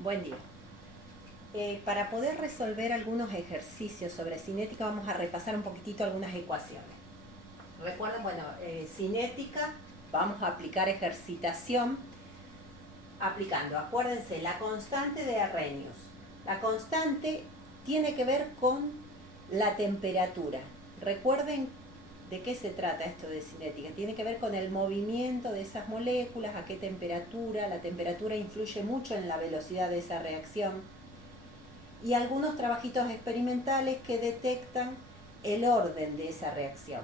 Buen día. Para poder resolver algunos ejercicios sobre cinética vamos a repasar un poquitito algunas ecuaciones. Recuerden, cinética, vamos a aplicar ejercitación aplicando, acuérdense, la constante de Arrhenius. La constante tiene que ver con la temperatura. Recuerden de qué se trata esto de cinética. Tiene que ver con el movimiento de esas moléculas, a qué temperatura. La temperatura influye mucho en la velocidad de esa reacción. Y algunos trabajitos experimentales que detectan el orden de esa reacción.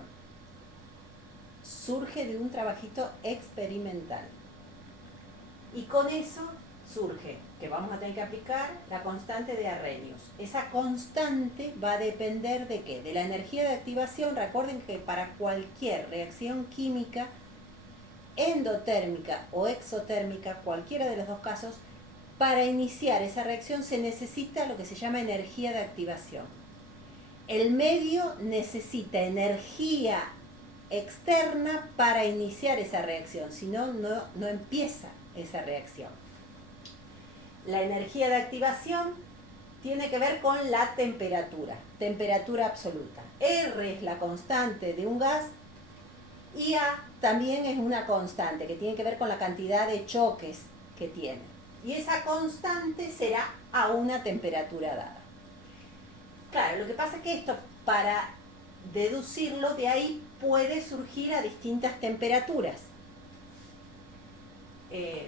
Surge de un trabajito experimental. Y con eso surge que vamos a tener que aplicar la constante de Arrhenius. Esa constante va a depender de ¿qué? De la energía de activación. Recuerden que para cualquier reacción química, endotérmica o exotérmica, cualquiera de los dos casos, para iniciar esa reacción se necesita lo que se llama energía de activación. El medio necesita energía externa para iniciar esa reacción, si no, no empieza esa reacción. La energía de activación tiene que ver con la temperatura absoluta. R es la constante de un gas y A también es una constante que tiene que ver con la cantidad de choques que tiene. Y esa constante será a una temperatura dada. Claro, lo que pasa es que esto, para deducirlo, de ahí puede surgir a distintas temperaturas.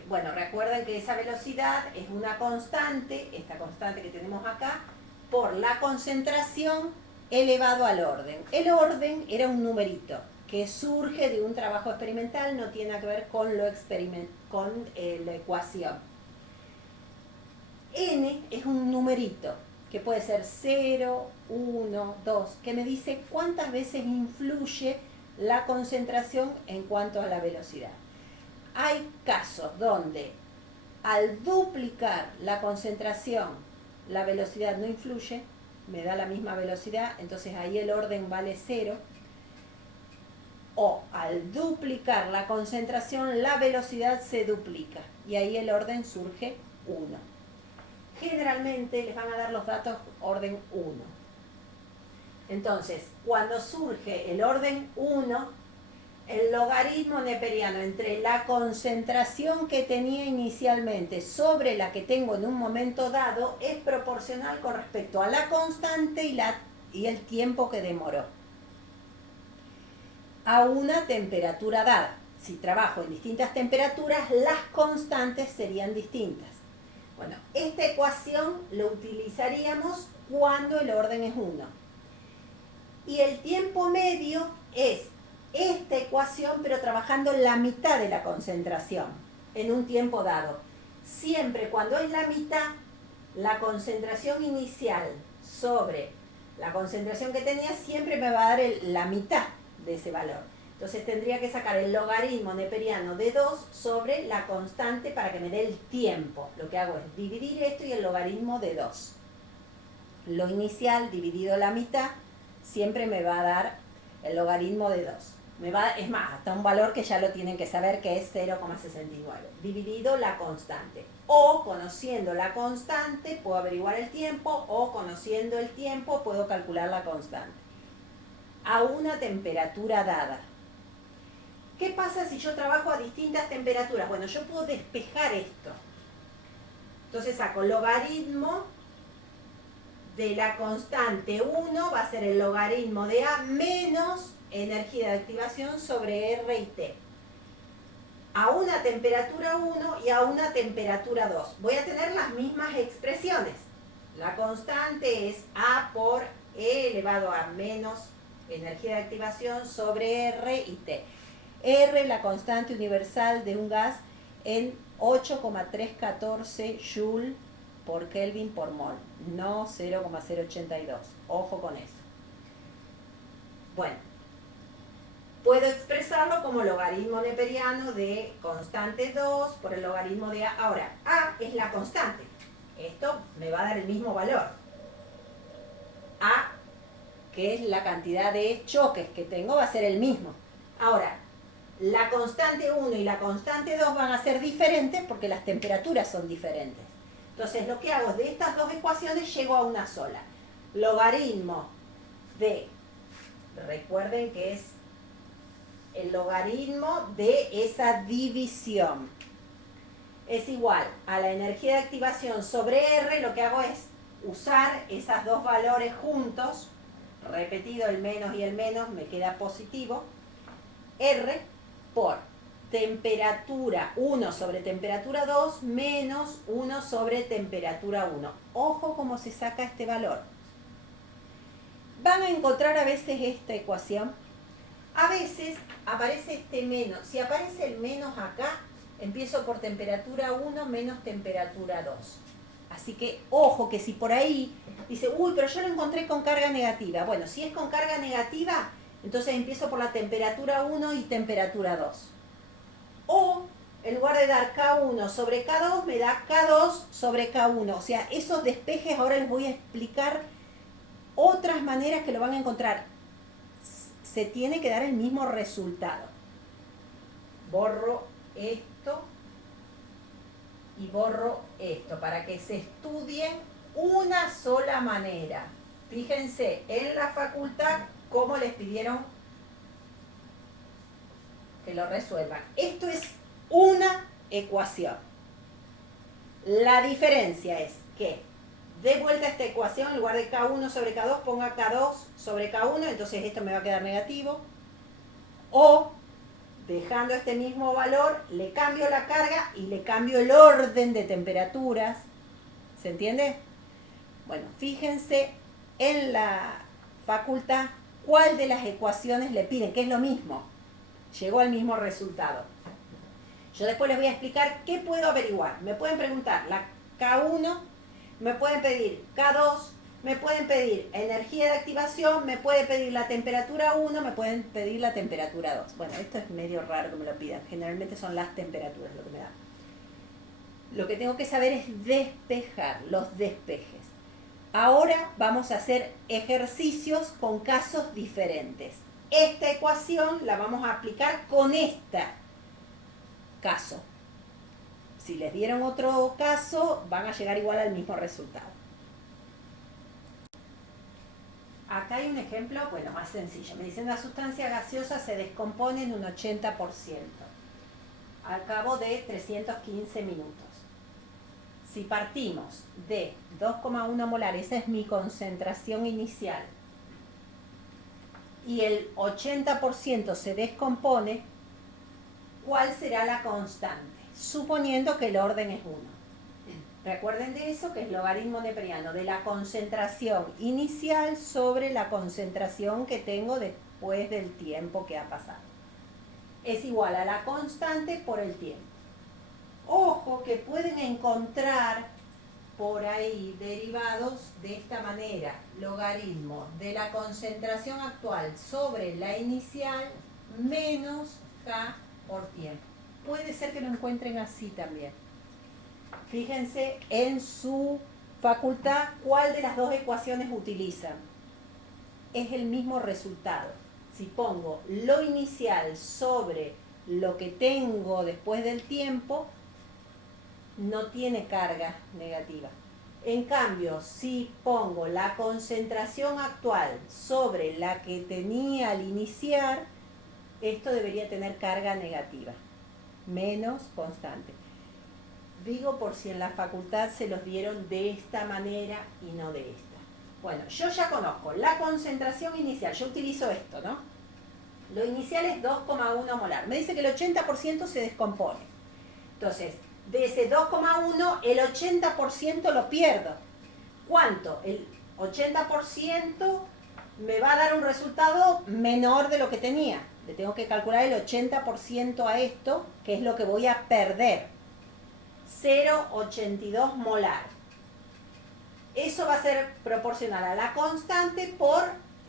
Recuerden que esa velocidad es una constante, esta constante que tenemos acá, por la concentración elevado al orden. El orden era un numerito que surge de un trabajo experimental, no tiene que ver con la ecuación. N es un numerito que puede ser 0, 1, 2, que me dice cuántas veces influye la concentración en cuanto a la velocidad. Hay casos donde al duplicar la concentración, la velocidad no influye, me da la misma velocidad, entonces ahí el orden vale 0. O al duplicar la concentración, la velocidad se duplica y ahí el orden surge 1. Generalmente les van a dar los datos orden 1. Entonces, cuando surge el orden 1, el logaritmo neperiano entre la concentración que tenía inicialmente sobre la que tengo en un momento dado es proporcional con respecto a la constante y el tiempo que demoró. A una temperatura dada. Si trabajo en distintas temperaturas, las constantes serían distintas. Bueno, esta ecuación la utilizaríamos cuando el orden es 1. Y el tiempo medio es esta ecuación, pero trabajando la mitad de la concentración en un tiempo dado. Siempre cuando es la mitad, la concentración inicial sobre la concentración que tenía siempre me va a dar la mitad de ese valor. Entonces tendría que sacar el logaritmo neperiano de 2 sobre la constante para que me dé el tiempo. Lo que hago es dividir esto y el logaritmo de 2. Lo inicial dividido la mitad siempre me va a dar el logaritmo de 2. Es más, hasta un valor que ya lo tienen que saber, que es 0,69, dividido la constante. O conociendo la constante puedo averiguar el tiempo, o conociendo el tiempo puedo calcular la constante. A una temperatura dada. ¿Qué pasa si yo trabajo a distintas temperaturas? Bueno, yo puedo despejar esto. Entonces saco logaritmo de la constante 1, va a ser el logaritmo de A menos energía de activación sobre R y T. A una temperatura 1 y a una temperatura 2. Voy a tener las mismas expresiones. La constante es A por E elevado a menos energía de activación sobre R y T. R, la constante universal de un gas, en 8,314 Joule por Kelvin por mol, no 0,082. Ojo con eso. Bueno, puedo expresarlo como logaritmo neperiano de constante 2 por el logaritmo de A. Ahora, A es la constante. Esto me va a dar el mismo valor. A, que es la cantidad de choques que tengo, va a ser el mismo. Ahora, la constante 1 y la constante 2 van a ser diferentes porque las temperaturas son diferentes. Entonces lo que hago es de estas dos ecuaciones llego a una sola. Logaritmo de, recuerden que es el logaritmo de esa división, es igual a la energía de activación sobre R. Lo que hago es usar esos dos valores juntos, repetido el menos y el menos, me queda positivo, R por temperatura 1 sobre temperatura 2 menos 1 sobre temperatura 1. Ojo cómo se saca este valor. Van a encontrar a veces esta ecuación. A veces aparece este menos. Si aparece el menos acá, empiezo por temperatura 1 menos temperatura 2. Así que ojo que si por ahí dice, uy, pero yo lo encontré con carga negativa. Bueno, si es con carga negativa, entonces empiezo por la temperatura 1 y temperatura 2. O en lugar de dar K1 sobre K2, me da K2 sobre K1. O sea, esos despejes ahora les voy a explicar otras maneras que lo van a encontrar. Se tiene que dar el mismo resultado. Borro esto y borro esto para que se estudien una sola manera. Fíjense en la facultad cómo les pidieron que lo resuelvan. Esto es una ecuación. La diferencia es que de vuelta a esta ecuación, en lugar de K1 sobre K2, ponga K2 sobre K1, entonces esto me va a quedar negativo. O, dejando este mismo valor, le cambio la carga y le cambio el orden de temperaturas. ¿Se entiende? Bueno, fíjense en la facultad cuál de las ecuaciones le piden, que es lo mismo. Llegó al mismo resultado. Yo después les voy a explicar qué puedo averiguar. Me pueden preguntar la K1, me pueden pedir K2, me pueden pedir energía de activación, me pueden pedir la temperatura 1, me pueden pedir la temperatura 2. Bueno, esto es medio raro que me lo pidan. Generalmente son las temperaturas lo que me dan. Lo que tengo que saber es despejar, los despejes. Ahora vamos a hacer ejercicios con casos diferentes. Esta ecuación la vamos a aplicar con este caso. Si les dieron otro caso, van a llegar igual al mismo resultado. Acá hay un ejemplo, bueno, más sencillo. Me dicen la sustancia gaseosa se descompone en un 80% al cabo de 315 minutos. Si partimos de 2,1 molar, esa es mi concentración inicial, y el 80% se descompone, ¿cuál será la constante? Suponiendo que el orden es 1. Recuerden de eso, que es logaritmo neperiano, de la concentración inicial sobre la concentración que tengo después del tiempo que ha pasado. Es igual a la constante por el tiempo. Ojo que pueden encontrar por ahí derivados de esta manera. Logaritmo de la concentración actual sobre la inicial menos K por tiempo. Puede ser que lo encuentren así también. Fíjense en su facultad cuál de las dos ecuaciones utilizan. Es el mismo resultado. Si pongo lo inicial sobre lo que tengo después del tiempo, no tiene carga negativa. En cambio, si pongo la concentración actual sobre la que tenía al iniciar, esto debería tener carga negativa, menos constante. Digo por si en la facultad se los dieron de esta manera y no de esta. Bueno, yo ya conozco la concentración inicial, yo utilizo esto, ¿no? Lo inicial es 2,1 molar. Me dice que el 80% se descompone. Entonces, de ese 2,1, el 80% lo pierdo. ¿Cuánto? El 80% me va a dar un resultado menor de lo que tenía. Le tengo que calcular el 80% a esto, que es lo que voy a perder. 0,82 molar. Eso va a ser proporcional a la constante por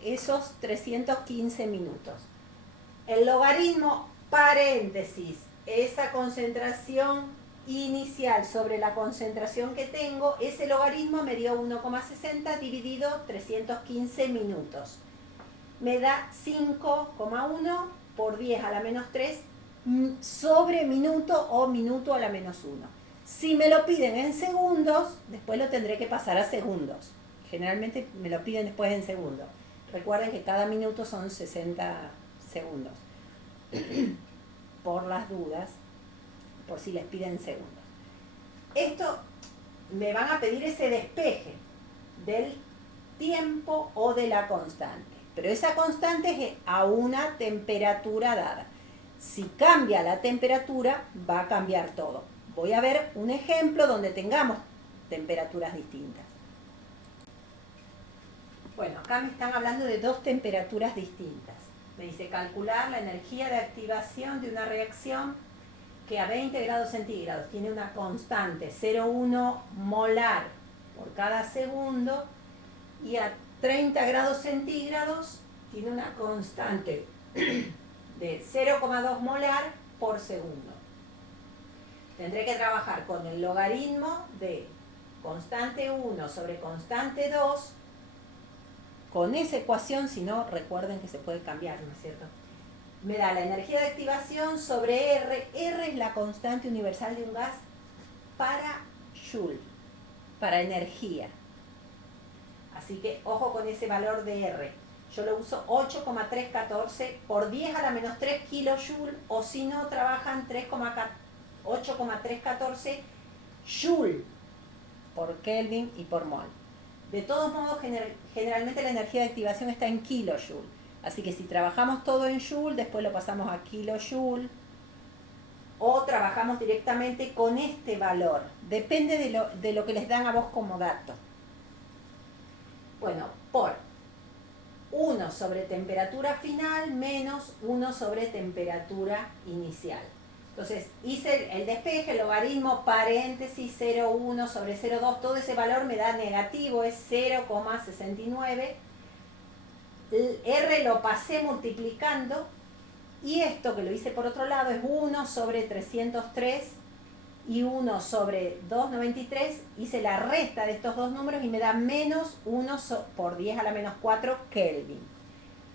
esos 315 minutos. El logaritmo, paréntesis, esa concentración inicial sobre la concentración que tengo, ese logaritmo me dio 1,60 dividido 315 minutos. Me da 5,1 por 10 a la menos 3 sobre minuto o minuto a la menos 1. Si me lo piden en segundos, después lo tendré que pasar a segundos. Generalmente me lo piden después en segundos. Recuerden que cada minuto son 60 segundos. Por las dudas, por si les piden segundos. Esto me van a pedir ese despeje del tiempo o de la constante. Pero esa constante es a una temperatura dada. Si cambia la temperatura, va a cambiar todo. Voy a ver un ejemplo donde tengamos temperaturas distintas. Bueno, acá me están hablando de dos temperaturas distintas. Me dice calcular la energía de activación de una reacción que a 20 grados centígrados tiene una constante 0,1 molar por cada segundo y a 30 grados centígrados tiene una constante de 0,2 molar por segundo. Tendré que trabajar con el logaritmo de constante 1 sobre constante 2. Con esa ecuación, si no, recuerden que se puede cambiar, ¿no es cierto? Me da la energía de activación sobre R. R es la constante universal de un gas para Joule, para energía. Así que ojo con ese valor de R. Yo lo uso 8,314 por 10 a la menos 3 kilojoule, o si no, trabajan 8,314 joule por Kelvin y por mol. De todos modos, generalmente la energía de activación está en kilojoule. Así que si trabajamos todo en joule, después lo pasamos a kilojoule, o trabajamos directamente con este valor. Depende de lo que les dan a vos como dato. Bueno, por 1 sobre temperatura final menos 1 sobre temperatura inicial. Entonces hice el despeje, el logaritmo, paréntesis, 0,1 sobre 0,2, todo ese valor me da negativo, es 0,69. El R lo pasé multiplicando, y esto que lo hice por otro lado es 1 sobre 303 y 1 sobre 293. Hice la resta de estos dos números y me da menos 1 por 10 a la menos 4 Kelvin.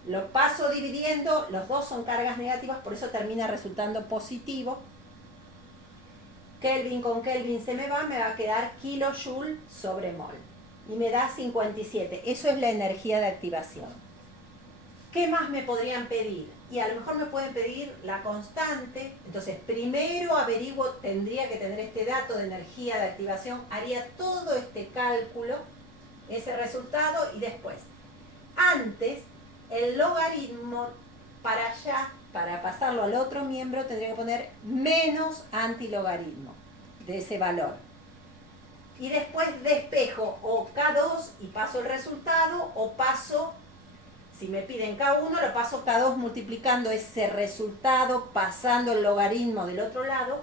Lo paso dividiendo, los dos son cargas negativas, por eso termina resultando positivo. Kelvin con Kelvin se me va a quedar kilojoule sobre mol. Y me da 57. Eso es la energía de activación. ¿Qué más me podrían pedir? Y a lo mejor me pueden pedir la constante. Entonces, primero averiguo, tendría que tener este dato de energía de activación, haría todo este cálculo, ese resultado, y después, antes, el logaritmo para allá, para pasarlo al otro miembro, tendría que poner menos antilogaritmo de ese valor. Y después despejo o K2 y paso el resultado, o paso, si me piden K1, lo paso K2 multiplicando ese resultado, pasando el logaritmo del otro lado,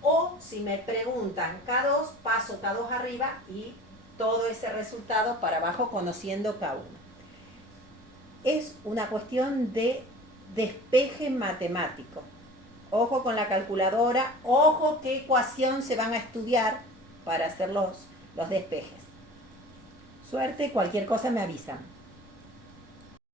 o si me preguntan K2, paso K2 arriba y todo ese resultado para abajo conociendo K1. Es una cuestión de despeje matemático. Ojo con la calculadora, ojo qué ecuación se van a estudiar para hacer los despejes. Suerte, cualquier cosa me avisan.